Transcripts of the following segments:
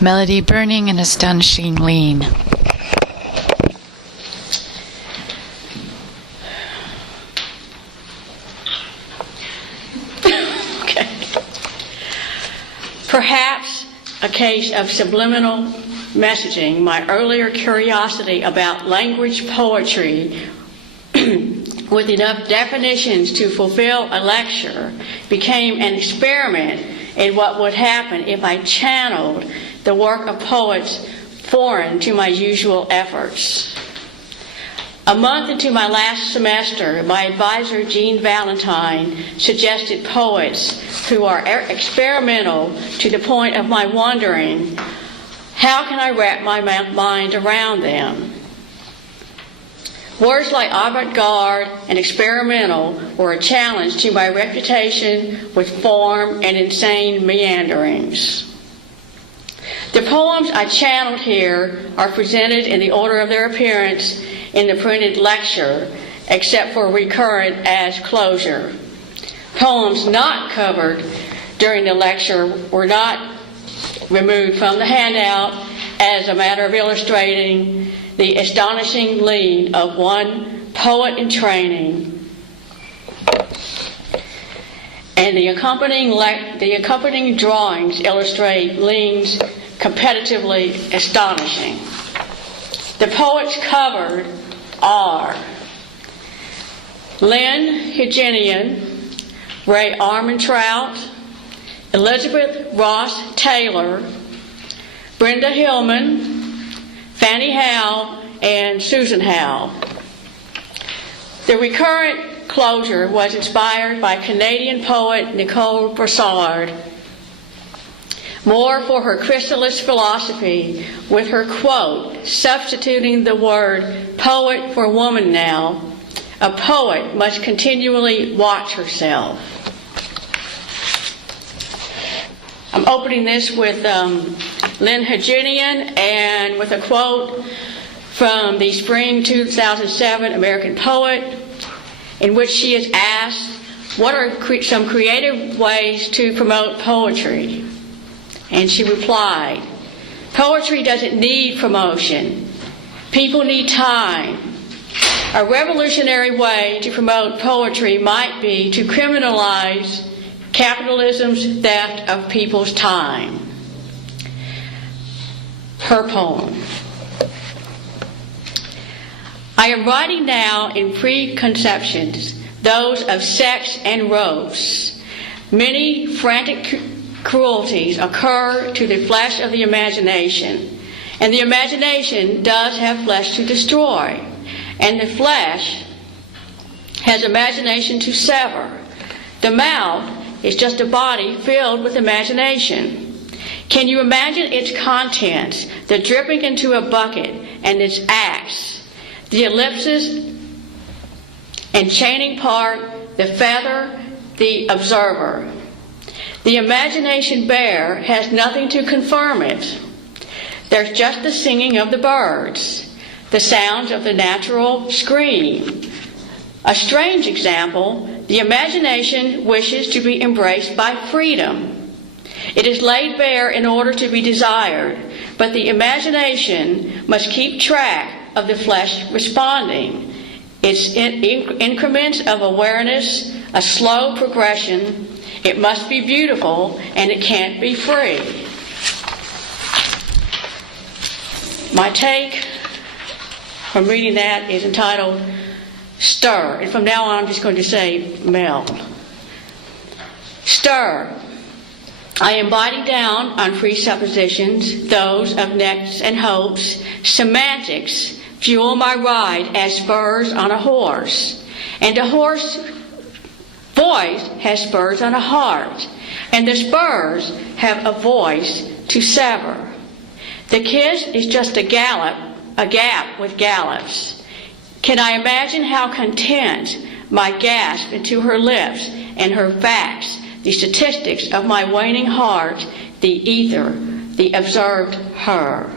Melody Burning and Astonishing Lean. Okay. Perhaps a case of subliminal messaging, my earlier curiosity about language poetry with enough definitions to fulfill a lecture became an experiment in what would happen if I channeled the work of poets foreign to my usual efforts. A month into my last semester, my advisor, Jean Valentine, suggested poets who are experimental to the point of my wondering, how can I wrap my mind around them? Words like avant-garde and experimental were a challenge to my reputation with form and insane meanderings. The poems I channeled here are presented in the order of their appearance in the printed lecture, except for recurrent as closure. Poems not covered during the lecture were not removed from the handout as a matter of illustrating the astonishing lean of one poet in training, and the accompanying drawings illustrate Lean's competitively astonishing. The poets covered are Lynn Huginian, Ray Armentrout, Elizabeth Ross Taylor, Brenda Hillman, Fannie Howe, and Susan Howe. The recurrent closure was inspired by Canadian poet Nicole Brossard, more for her crystallist philosophy, with her quote substituting the word poet for woman now. A poet must continually watch herself. I'm opening this with Lynn Huginian and with a quote from the spring 2007 American Poet, in which she is asked, what are some creative ways to promote poetry? And she replied, poetry doesn't need promotion. People need time. A revolutionary way to promote poetry might be to criminalize capitalism's theft of people's time. Her poem. I am writing now in preconceptions, those of sex and roast. Many frantic cruelties occur to the flesh of the imagination, and the imagination does have flesh to destroy, and the flesh has imagination to sever. The mouth is just a body filled with imagination. Can you imagine its contents, the dripping into a bucket and its acts, the ellipsis and chaining part, the feather, the observer? The imagination bare has nothing to confirm it. There's just the singing of the birds, the sounds of the natural scream. A strange example, the imagination wishes to be embraced by freedom. It is laid bare in order to be desired, but the imagination must keep track of the flesh responding. It's in increments of awareness, a slow progression. It must be beautiful, and it can't be free. My take from reading that is entitled Stir, and from now on I'm just going to say meld. Stir. I am biting down on presuppositions, those of necks and hopes. Semantics fuel my ride as spurs on a horse, and a horse voice has spurs on a heart, and the spurs have a voice to sever. The kiss is just a gap with gallops. Can I imagine how content my gasp into her lips and her facts, the statistics of my waning heart, the ether, the observed her?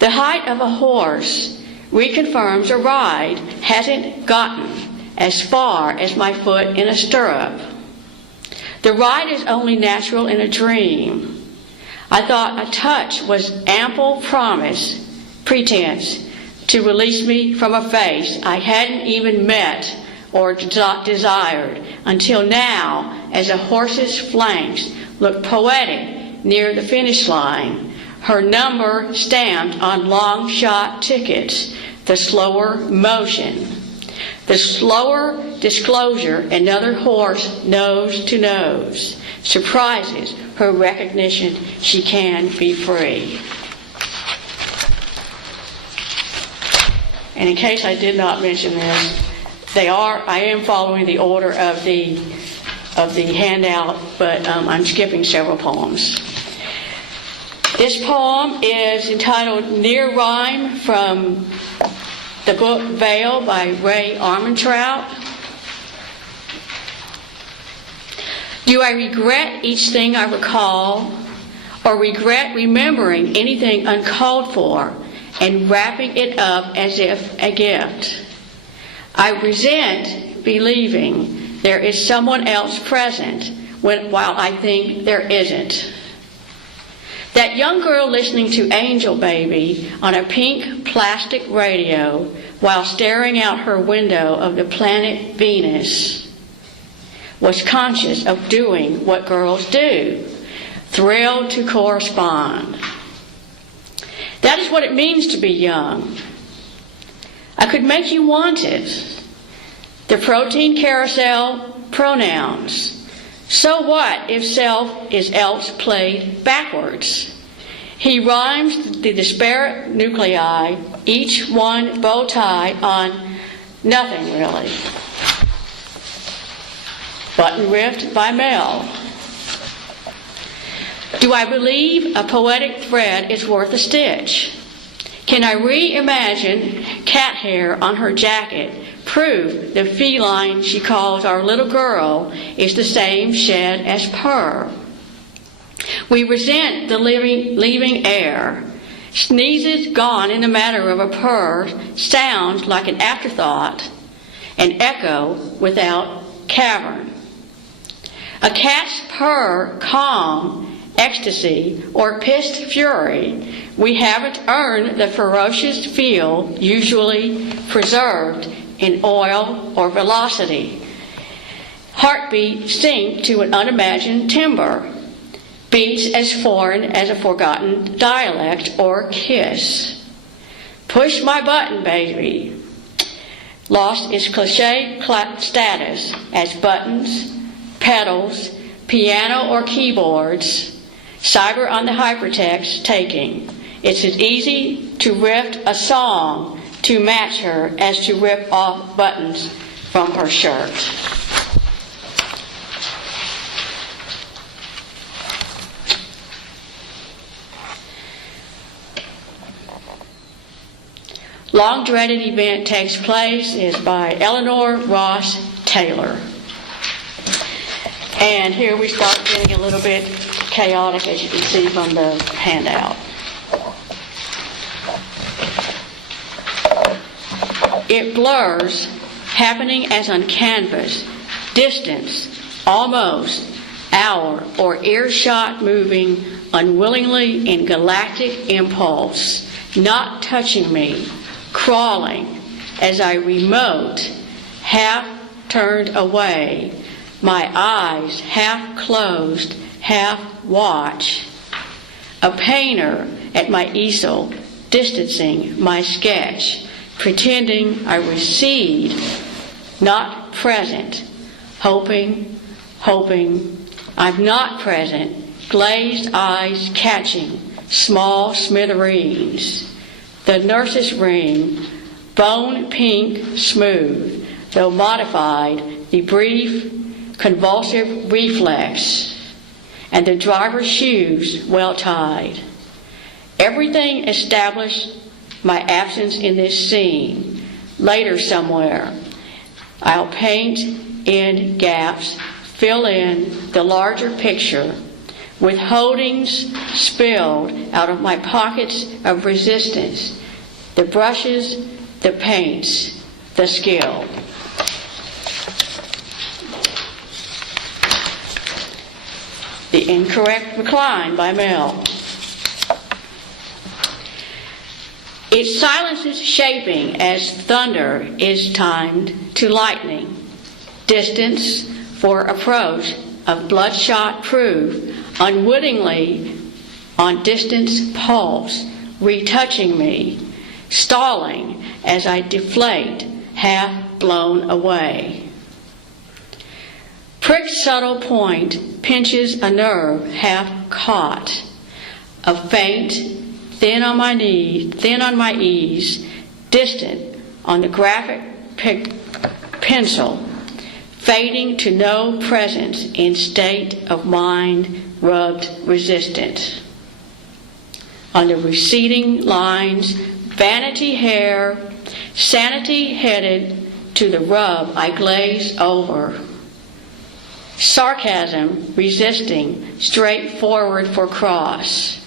The height of a horse reconfirms a ride hasn't gotten as far as my foot in a stirrup. The ride is only natural in a dream. I thought a touch was ample pretense to release me from a face I hadn't even met or desired until now, as a horse's flanks looked poetic near the finish line, her number stamped on long shot tickets, the slower motion. The slower disclosure, another horse nose to nose, surprises her recognition she can be free. And in case I did not mention this, I am following the order of the handout, but I'm skipping several poems. This poem is entitled Near Rhyme from the book Veil by Ray Armantrout. Do I regret each thing I recall, or regret remembering anything uncalled for and wrapping it up as if a gift? I resent believing there is someone else present while I think there isn't. That young girl listening to Angel Baby on a pink plastic radio while staring out her window of the planet Venus was conscious of doing what girls do, thrilled to correspond. That is what it means to be young. I could make you want it. The protein carousel pronouns. So what if self is else played backwards? He rhymes the disparate nuclei, each one bow tie on nothing really. Button riffed by Mel. Do I believe a poetic thread is worth a stitch? Can I reimagine cat hair on her jacket, prove the feline she calls our little girl is the same shed as purr? We resent the leaving air. Sneezes gone in the matter of a purr sounds like an afterthought, an echo without cavern. A cat's purr, calm, ecstasy, or pissed fury, we haven't earned the ferocious feel usually preserved in oil or velocity. Heartbeat synced to an unimagined timbre. Beats as foreign as a forgotten dialect or kiss. Push my button, baby. Lost its cliche status as buttons, pedals, piano or keyboards. Cyber on the hypertext taking. It's as easy to riff a song to match her as to rip off buttons from her shirt. Long dreaded event takes place is by Eleanor Ross Taylor. And here we start getting a little bit chaotic, as you can see from the handout. It blurs, happening as on canvas, distance, almost, hour, or earshot moving unwillingly in galactic impulse, not touching me, crawling as I remote, half turned away, my eyes half closed, half watch. A painter at my easel, distancing my sketch, pretending I recede, not present, hoping, I'm not present, glazed eyes catching small smithereens. The nurse's ring, bone pink, smooth, though modified, the brief, convulsive reflex, and the driver's shoes well tied. Everything established my absence in this scene. Later somewhere, I'll paint in gaps, fill in the larger picture with holdings spilled out of my pockets of resistance, the brushes, the paints, the skill. The Incorrect Recline by Mel. Its silence is shaping as thunder is timed to lightning. Distance for approach of bloodshot proof, unwittingly on distance pulse, retouching me, stalling as I deflate, half blown away. Pricked subtle point pinches a nerve half caught, a faint, thin on my knees, thin on my ease, distant on the graphic pencil, fading to no presence in state of mind rubbed resistant. On the receding lines, vanity hair, sanity headed to the rub I glaze over. Sarcasm resisting, straightforward for cross.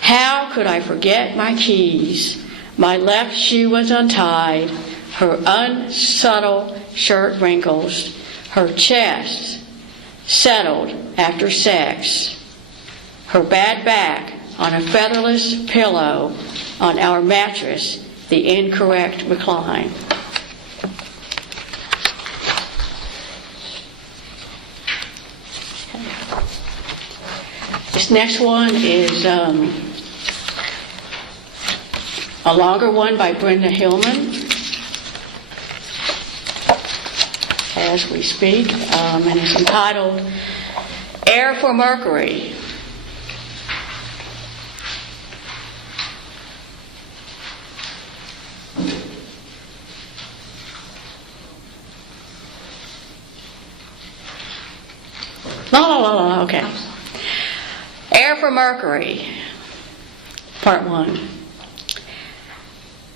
How could I forget my keys? My left shoe was untied, her unsubtle shirt wrinkles, her chest settled after sex, her bad back on a featherless pillow on our mattress, the incorrect recline. This next one is a longer one by Brenda Hillman, as we speak, and it's entitled Air for Mercury. Okay. Air for Mercury, Part 1.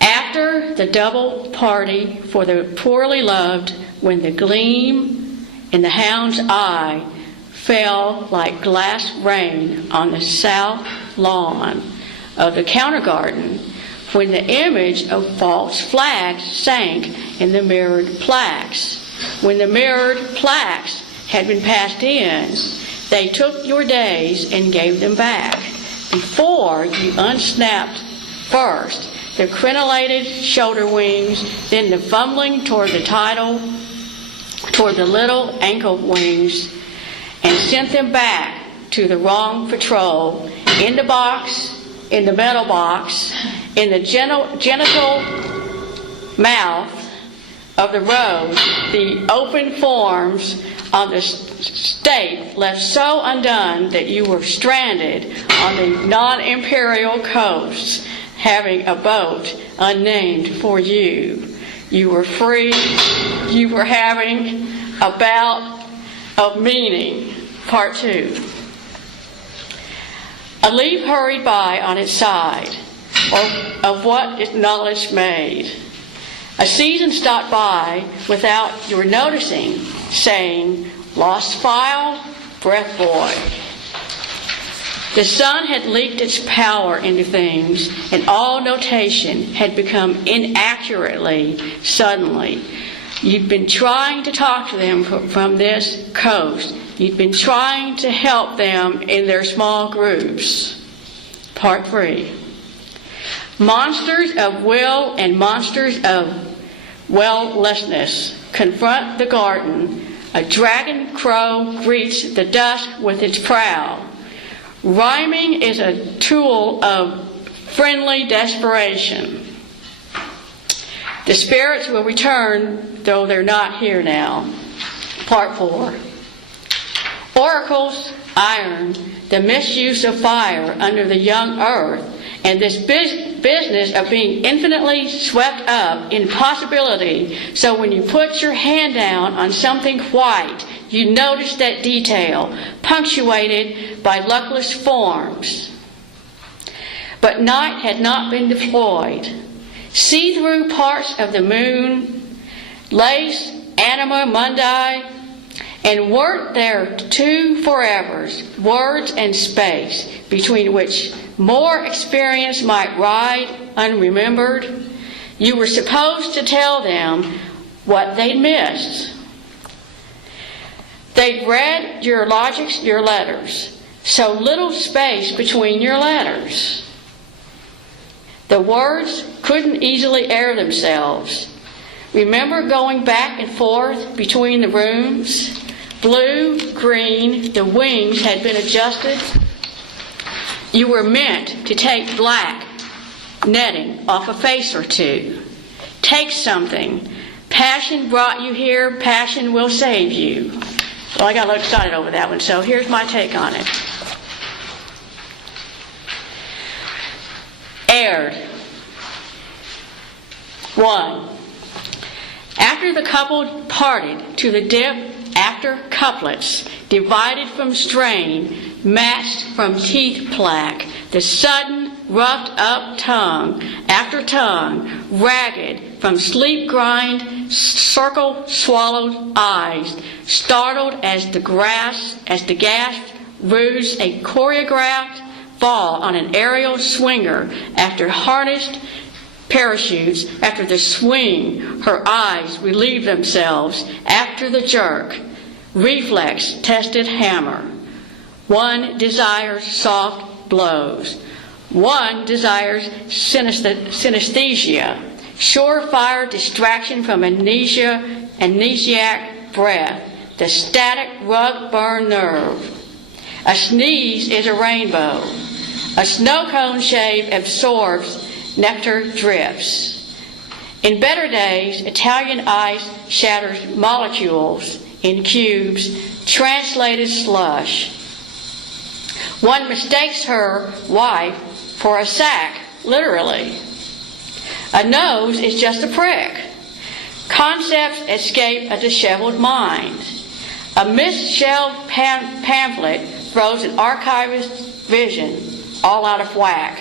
After the double party for the poorly loved, when the gleam in the hound's eye fell like glass rain on the south lawn of the counter garden, when the image of false flags sank in the mirrored plaques, when the mirrored plaques had been passed in, they took your days and gave them back. Before you unsnapped first the crenellated shoulder wings, then the fumbling toward the title, toward the little ankle wings, and sent them back to the wrong patrol, in the box, in the metal box, in the genital mouth of the road, the open forms on the stake left so undone that you were stranded on the non-imperial coasts, having a boat unnamed for you. You were free. You were having a bout of meaning. Part 2. A leaf hurried by on its side, or of what its knowledge made. A season stopped by without your noticing, saying, "Lost file, breath boy." The sun had leaked its power into things, and all notation had become inaccurately, suddenly. You'd been trying to talk to them from this coast. You'd been trying to help them in their small groups. Part 3. Monsters of will and monsters of well-lessness confront the garden. A dragon crow greets the dusk with its prowl. Rhyming is a tool of friendly desperation. The spirits will return, though they're not here now. Part 4. Oracles, iron, the misuse of fire under the young earth, and this business of being infinitely swept up in possibility, so when you put your hand down on something white, you notice that detail, punctuated by luckless forms. But night had not been deployed. See-through parts of the moon, lace, anima mundi, and weren't there two forevers, words and space, between which more experience might ride unremembered? You were supposed to tell them what they'd missed. They'd read your logics, your letters, so little space between your letters. The words couldn't easily air themselves. Remember going back and forth between the rooms? Blue, green, the wings had been adjusted. You were meant to take black netting off a face or two. Take something. Passion brought you here. Passion will save you. Well, I got a little excited over that one, so here's my take on it. Aired. 1. After the couple parted to the dip, after couplets, divided from strain, matched from teeth plaque, the sudden roughed up tongue after tongue, ragged from sleep grind, circle swallowed eyes, startled as the gasp ruse a choreographed fall on an aerial swinger after harnessed parachutes, after the swing, her eyes relieve themselves, after the jerk, reflex tested hammer. One desires soft blows. One desires synesthesia, surefire distraction from amnesiac breath, the static rug-burn nerve. A sneeze is a rainbow. A snow cone shave absorbs nectar drips. In better days, Italian ice shatters molecules in cubes, translated slush. One mistakes her wife for a sack, literally. A nose is just a prick. Concepts escape a disheveled mind. A misshelved pamphlet throws an archivist's vision all out of whack.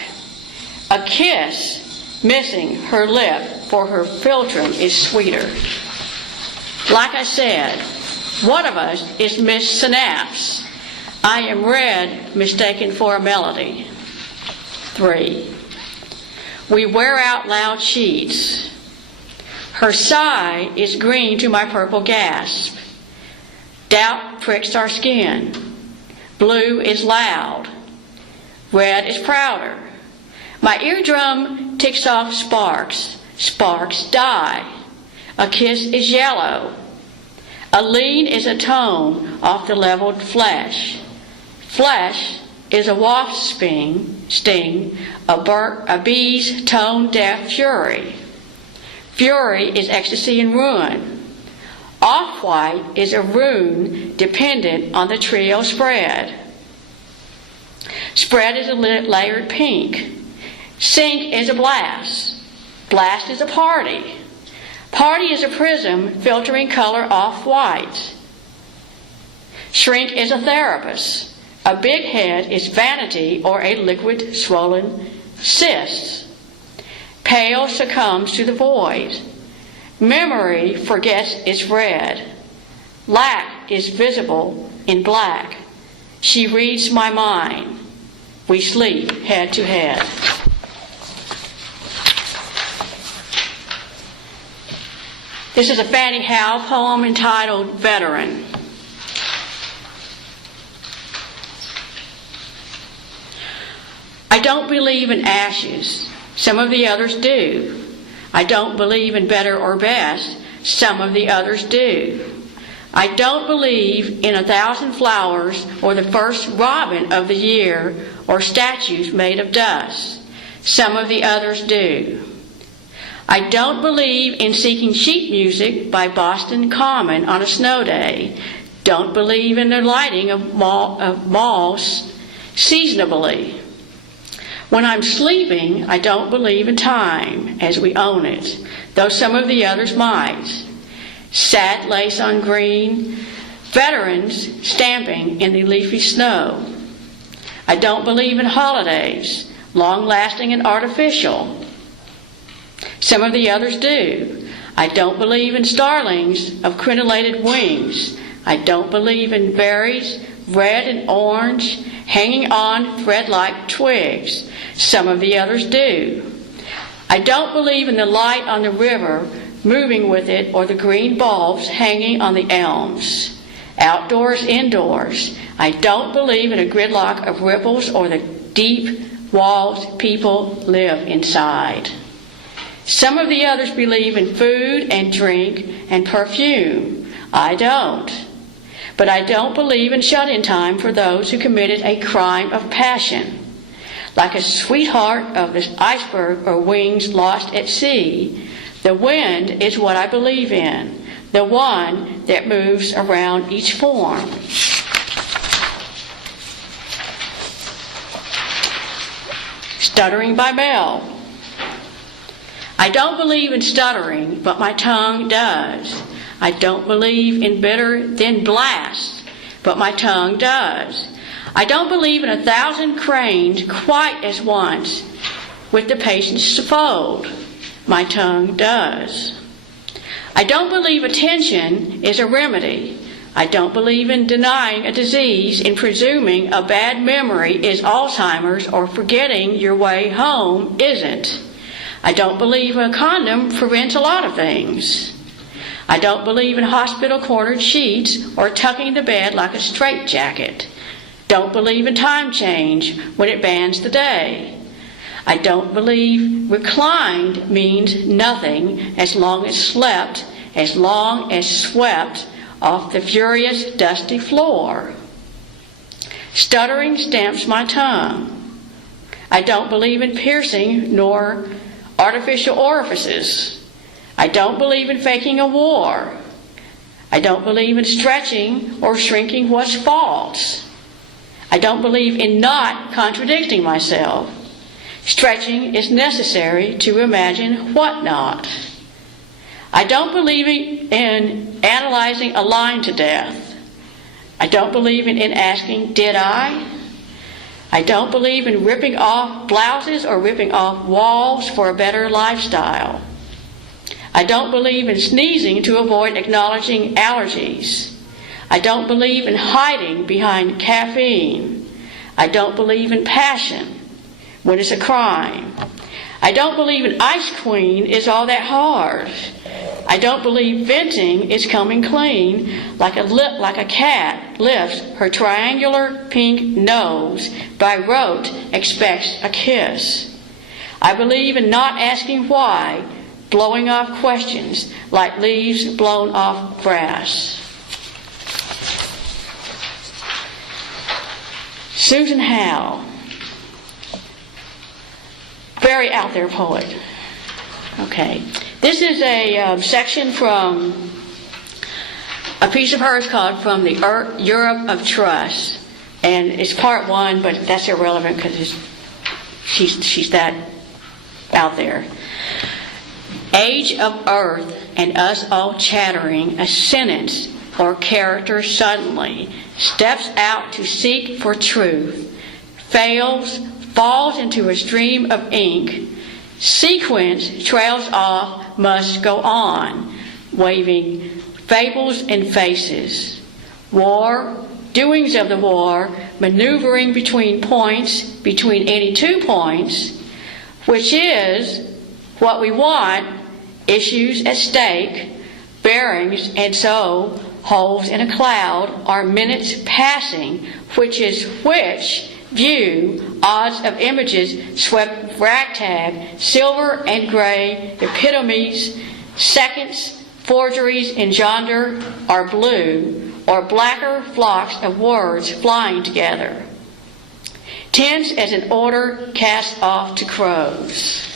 A kiss missing her lip for her philtrum is sweeter. Like I said, one of us is Miss Synapse. I am red mistaken for a melody. 3. We wear out loud sheets. Her sigh is green to my purple gasp. Doubt pricks our skin. Blue is loud. Red is prouder. My eardrum ticks off sparks. Sparks die. A kiss is yellow. A lean is a tone off the leveled flesh. Flesh is a waft's sting, a bee's tone-deaf fury. Fury is ecstasy and ruin. Off-white is a rune dependent on the trio spread. Spread is a layered pink. Sink is a blast. Blast is a party. Party is a prism filtering color off-white. Shrink is a therapist. A big head is vanity or a liquid swollen cyst. Pale succumbs to the void. Memory forgets its red. Lack is visible in black. She reads my mind. We sleep head to head. This is a Fannie Howe poem entitled Veteran. I don't believe in ashes. Some of the others do. I don't believe in better or best. Some of the others do. I don't believe in 1,000 flowers or the first robin of the year or statues made of dust. Some of the others do. I don't believe in seeking sheet music by Boston Common on a snow day. Don't believe in the lighting of malls seasonably. When I'm sleeping, I don't believe in time as we own it, though some of the others might. Sad lace on green, veterans stamping in the leafy snow. I don't believe in holidays, long-lasting and artificial. Some of the others do. I don't believe in starlings of crenellated wings. I don't believe in berries, red and orange, hanging on thread-like twigs. Some of the others do. I don't believe in the light on the river moving with it or the green bulbs hanging on the elms. Outdoors, indoors. I don't believe in a gridlock of ripples or the deep walls people live inside. Some of the others believe in food and drink and perfume. I don't. But I don't believe in shut-in time for those who committed a crime of passion. Like a sweetheart of the iceberg or wings lost at sea, the wind is what I believe in, the one that moves around each form. Stuttering by Mel. I don't believe in stuttering, but my tongue does. I don't believe in bitter thin blasts, but my tongue does. I don't believe in 1,000 cranes quite as once, with the patience to fold. My tongue does. I don't believe attention is a remedy. I don't believe in denying a disease and presuming a bad memory is Alzheimer's or forgetting your way home isn't. I don't believe a condom prevents a lot of things. I don't believe in hospital cornered sheets or tucking the bed like a straitjacket. Don't believe in time change when it bans the day. I don't believe reclined means nothing as long as slept, as long as swept off the furious dusty floor. Stuttering stamps my tongue. I don't believe in piercing nor artificial orifices. I don't believe in faking a war. I don't believe in stretching or shrinking what's false. I don't believe in not contradicting myself. Stretching is necessary to imagine what not. I don't believe in analyzing a line to death. I don't believe in asking, did I? I don't believe in ripping off blouses or ripping off walls for a better lifestyle. I don't believe in sneezing to avoid acknowledging allergies. I don't believe in hiding behind caffeine. I don't believe in passion when it's a crime. I don't believe an ice queen is all that hard. I don't believe venting is coming clean like a cat lifts her triangular pink nose by rote expects a kiss. I believe in not asking why, blowing off questions like leaves blown off grass. Susan Howe, very out there poet. Okay, this is a section from a piece of hers called From the Europe of Trust, and it's part one, but that's irrelevant because she's that out there. Age of Earth and us all chattering, a sentence or character suddenly steps out to seek for truth, fails, falls into a stream of ink, sequence trails off, must go on, waving fables and faces. War, doings of the war, maneuvering between points, between any 2 points, which is what we want, issues at stake, bearings, and so holes in a cloud are minutes passing, which is which view, odds of images swept ragtag, silver and gray, epitomes, seconds, forgeries in yonder are blue, or blacker flocks of words flying together. Tense as an order cast off to crows.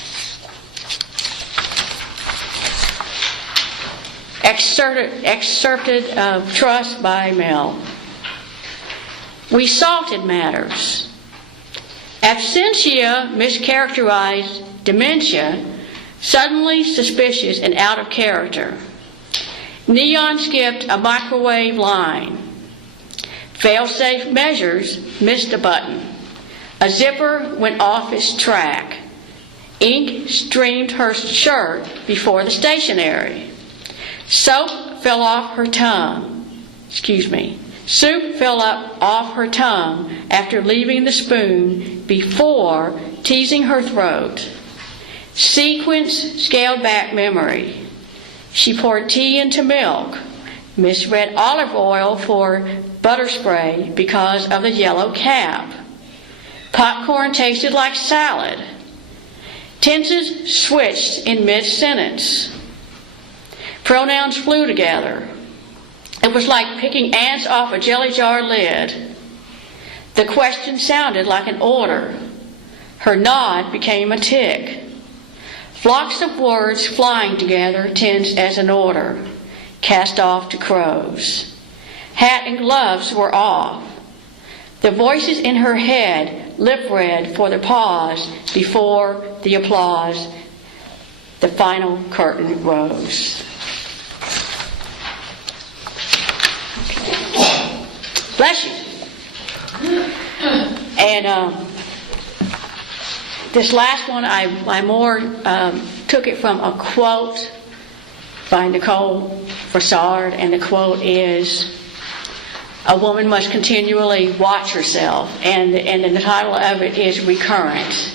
Excerpted of Trust by Mel. We salted matters. Absentia mischaracterized dementia, suddenly suspicious and out of character. Neon skipped a microwave line. Fail-safe measures missed a button. A zipper went off its track. Ink streamed her shirt before the stationery. Soap fell off her tongue. Soup fell off her tongue after leaving the spoon before teasing her throat. Sequence scaled back memory. She poured tea into milk, misread olive oil for butter spray because of the yellow cap. Popcorn tasted like salad. Tenses switched in mid-sentence. Pronouns flew together. It was like picking ants off a jelly jar lid. The question sounded like an order. Her nod became a tick. Flocks of words flying together tensed as an order, cast off to crows. Hat and gloves were off. The voices in her head lip-read for the pause before the applause. The final curtain rose. Bless you. And this last one, I more took it from a quote by Nicole Broussard, and the quote is, "A woman must continually watch herself," and the title of it is Recurrent.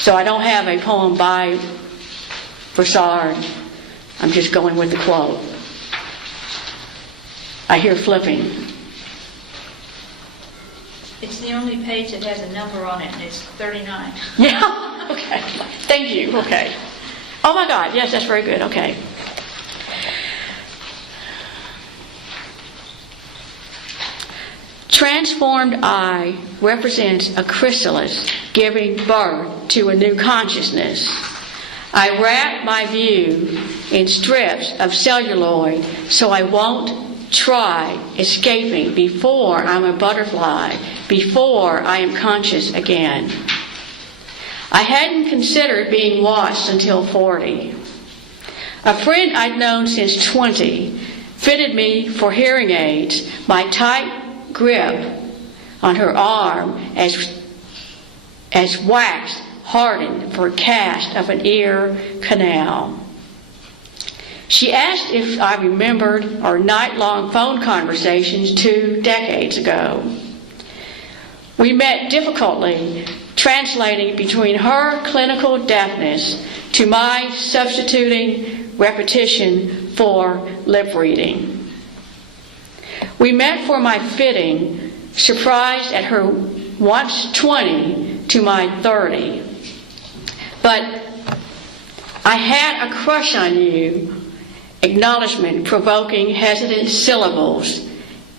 So I don't have a poem by Broussard. I'm just going with the quote. I hear flipping. It's the only page that has a number on it, and it's 39. Yeah, okay. Thank you, okay. Oh my God, yes, that's very good, okay. Transformed I represents a chrysalis giving birth to a new consciousness. I wrap my view in strips of celluloid so I won't try escaping before I'm a butterfly, before I am conscious again. I hadn't considered being watched until 40. A friend I'd known since 20 fitted me for hearing aids. My tight grip on her arm as wax hardened for a cast of an ear canal. She asked if I remembered our night-long phone conversations 2 decades ago. We met difficultly, translating between her clinical deafness to my substituting repetition for lip reading. We met for my fitting, surprised at her once 20 to my 30. But I had a crush on you. Acknowledgement provoking hesitant syllables.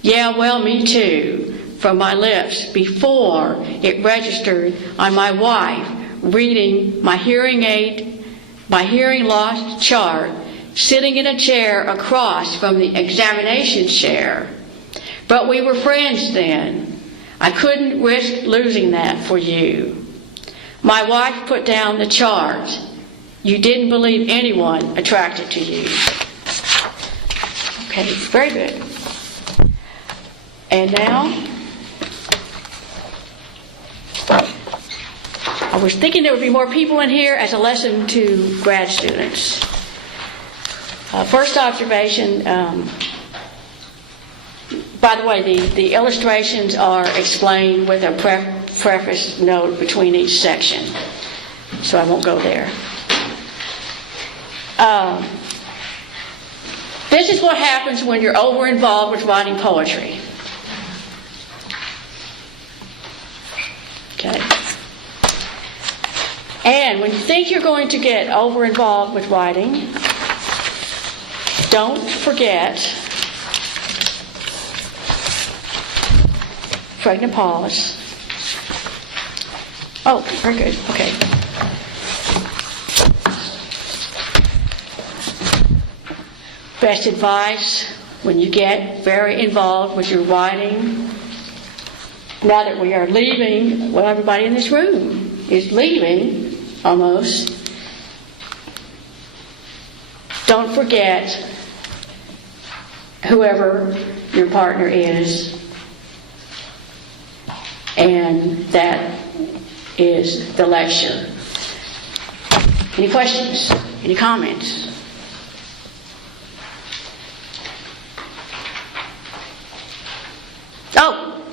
Yeah, well, me too, from my lips before it registered on my wife reading my hearing loss chart, sitting in a chair across from the examination chair. But we were friends then. I couldn't risk losing that for you. My wife put down the chart. You didn't believe anyone attracted to you. Okay, very good. And now, I was thinking there would be more people in here as a lesson to grad students. First observation, by the way, the illustrations are explained with a preface note between each section, so I won't go there. This is what happens when you're over-involved with writing poetry. Okay? And when you think you're going to get over-involved with writing, don't forget pregnant pause. Oh, very good. Okay. Best advice when you get very involved with your writing, now that we are leaving, well, everybody in this room is leaving almost, don't forget whoever your partner is, and that is the lecture. Any questions? Any comments?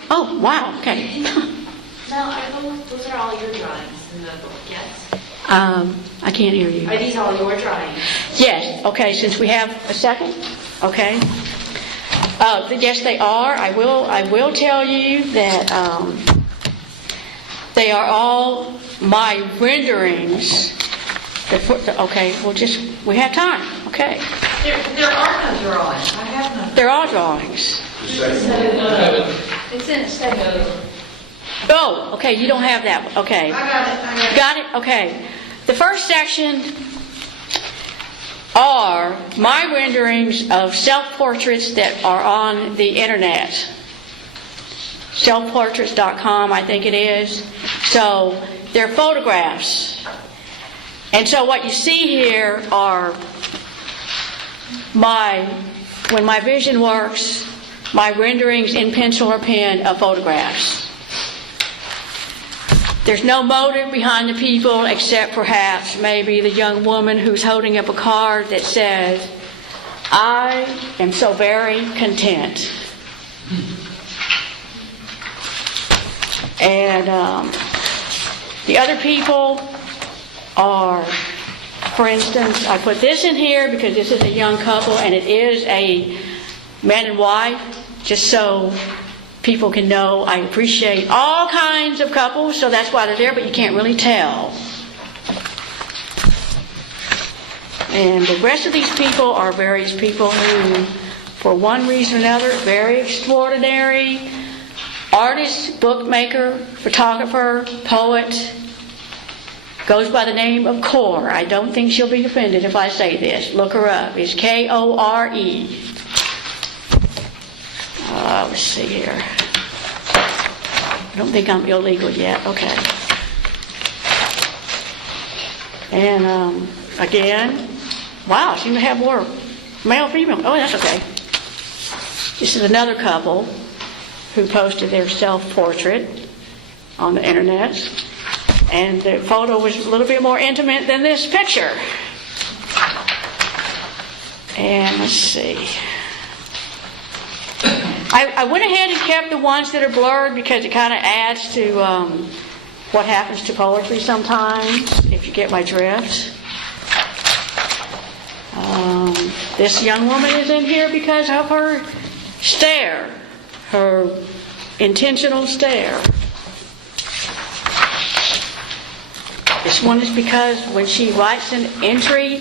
Oh, wow, okay. Now, those are all your drawings in the book, yes? I can't hear you. Are these all your drawings? Yes, okay, since we have a second, okay. Yes, they are. I will tell you that they are all my renderings. Okay, we have time. Okay. There are no drawings. I have no. They're all drawings. It's in a second. Oh, okay, you don't have that one. Okay. I got it. Got it? Okay. The first section are my renderings of self-portraits that are on the internet. Selfportraits.com, I think it is. So they're photographs. And so what you see here are when my vision works, my renderings in pencil or pen of photographs. There's no motive behind the people except perhaps maybe the young woman who's holding up a card that says, "I am so very content." And the other people are, for instance, I put this in here because this is a young couple and it is a man and wife, just so people can know I appreciate all kinds of couples, so that's why they're there, but you can't really tell. And the rest of these people are various people who, for one reason or another, very extraordinary, artist, bookmaker, photographer, poet, goes by the name of Core. I don't think she'll be offended if I say this. Look her up. It's Kore. Let's see here. I don't think I'm illegal yet. Okay. And again, wow, I seem to have more male, female. Oh, that's okay. This is another couple who posted their self-portrait on the internet. And the photo was a little bit more intimate than this picture. And let's see. I went ahead and kept the ones that are blurred because it kind of adds to what happens to poetry sometimes, if you get my drift. This young woman is in here because of her stare, her intentional stare. This one is because when she writes an entry,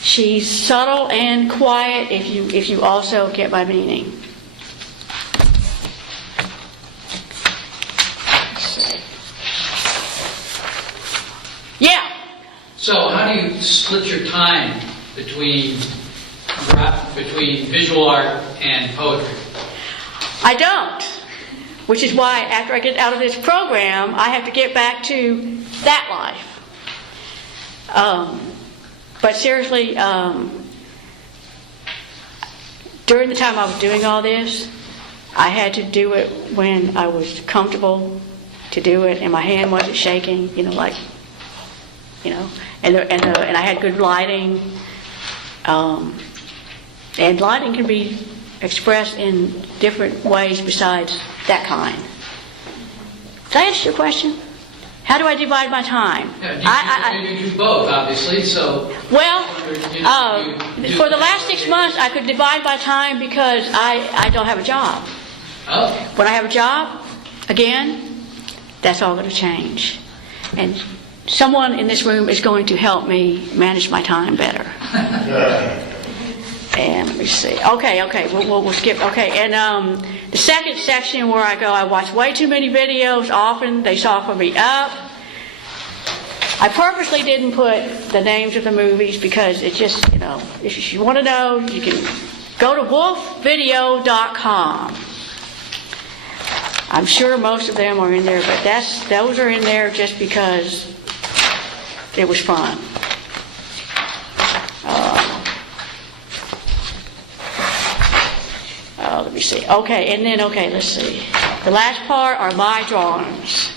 she's subtle and quiet, if you also get my meaning. Yeah. So how do you split your time between visual art and poetry? I don't. Which is why after I get out of this program, I have to get back to that life. But seriously, during the time I was doing all this, I had to do it when I was comfortable to do it, and my hand wasn't shaking, and I had good lighting. And lighting can be expressed in different ways besides that kind. Did I answer your question? How do I divide my time? Yeah, you do both, obviously. So well, for the last 6 months, I could divide my time because I don't have a job. Oh. When I have a job, again, that's all going to change. And someone in this room is going to help me manage my time better. And let me see. Okay, we'll skip. Okay, and the second section where I watch way too many videos. Often they soften me up. I purposely didn't put the names of the movies because it just, if you want to know, you can go to wolfvideo.com. I'm sure most of them are in there, but those are in there just because it was fun. Let me see. Okay, and then, let's see. The last part are my drawings.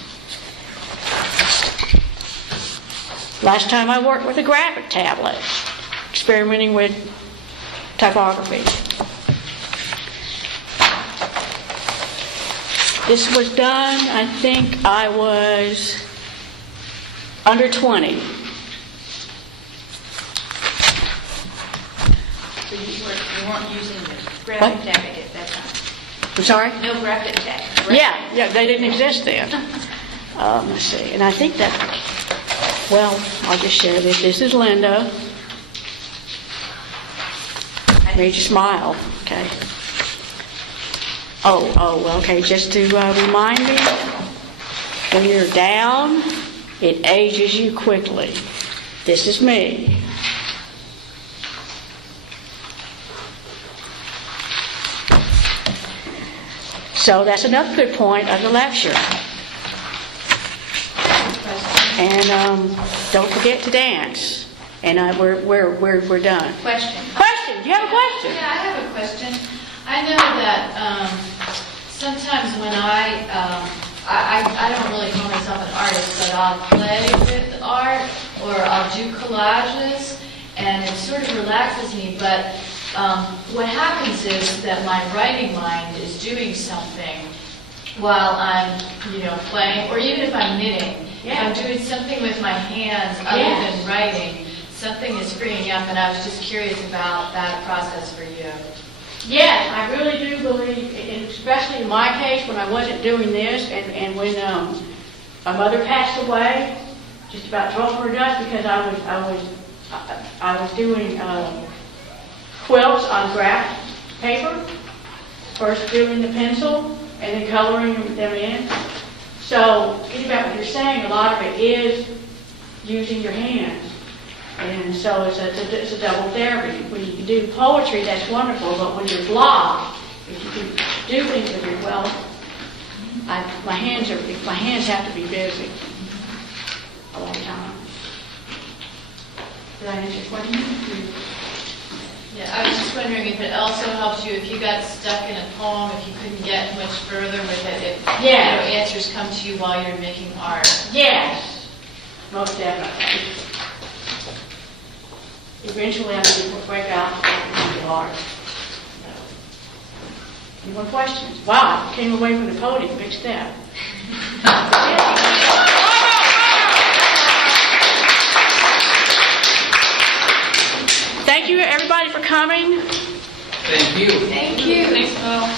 Last time I worked with a graphic tablet, experimenting with typography. This was done, I think I was under 20. You weren't using the graphic deck at that time? I'm sorry? No graphic deck. Yeah, they didn't exist then. Let's see, and I think that, well, I'll just share this. This is Linda. Made you smile, okay. Well, okay, just to remind me, when you're down, it ages you quickly. This is me. So that's another good point of the lecture. And don't forget to dance. And we're done. Question. Question? Do you have a question? Yeah, I have a question. I know that sometimes when I don't really call myself an artist, but I'll play with art or I'll do collages, and it sort of relaxes me. But what happens is that my writing mind is doing something while I'm, playing, or even if I'm knitting. If I'm doing something with my hands other than writing, something is freeing up, and I was just curious about that process for you. Yes, I really do believe, especially in my case, when I wasn't doing this, and when my mother passed away, just about 12 her death, because I was doing quilts on graph paper, first doing the pencil and then coloring them in. So, think about what you're saying. A lot of it is using your hands. And so it's a double therapy. When you do poetry, that's wonderful, but when you're blocked, if you can do things with your my hands have to be busy a long time. Did I answer your question? Yeah, I was just wondering if it also helps you if you got stuck in a poem, if you couldn't get much further with it, if answers come to you while you're making art. Yes, most definitely. Eventually, I'm going to break out into art. Any more questions? Wow, I came away from the podium. Big step. Thank you, everybody, for coming. Thank you. Thank you. Thanks, Paul.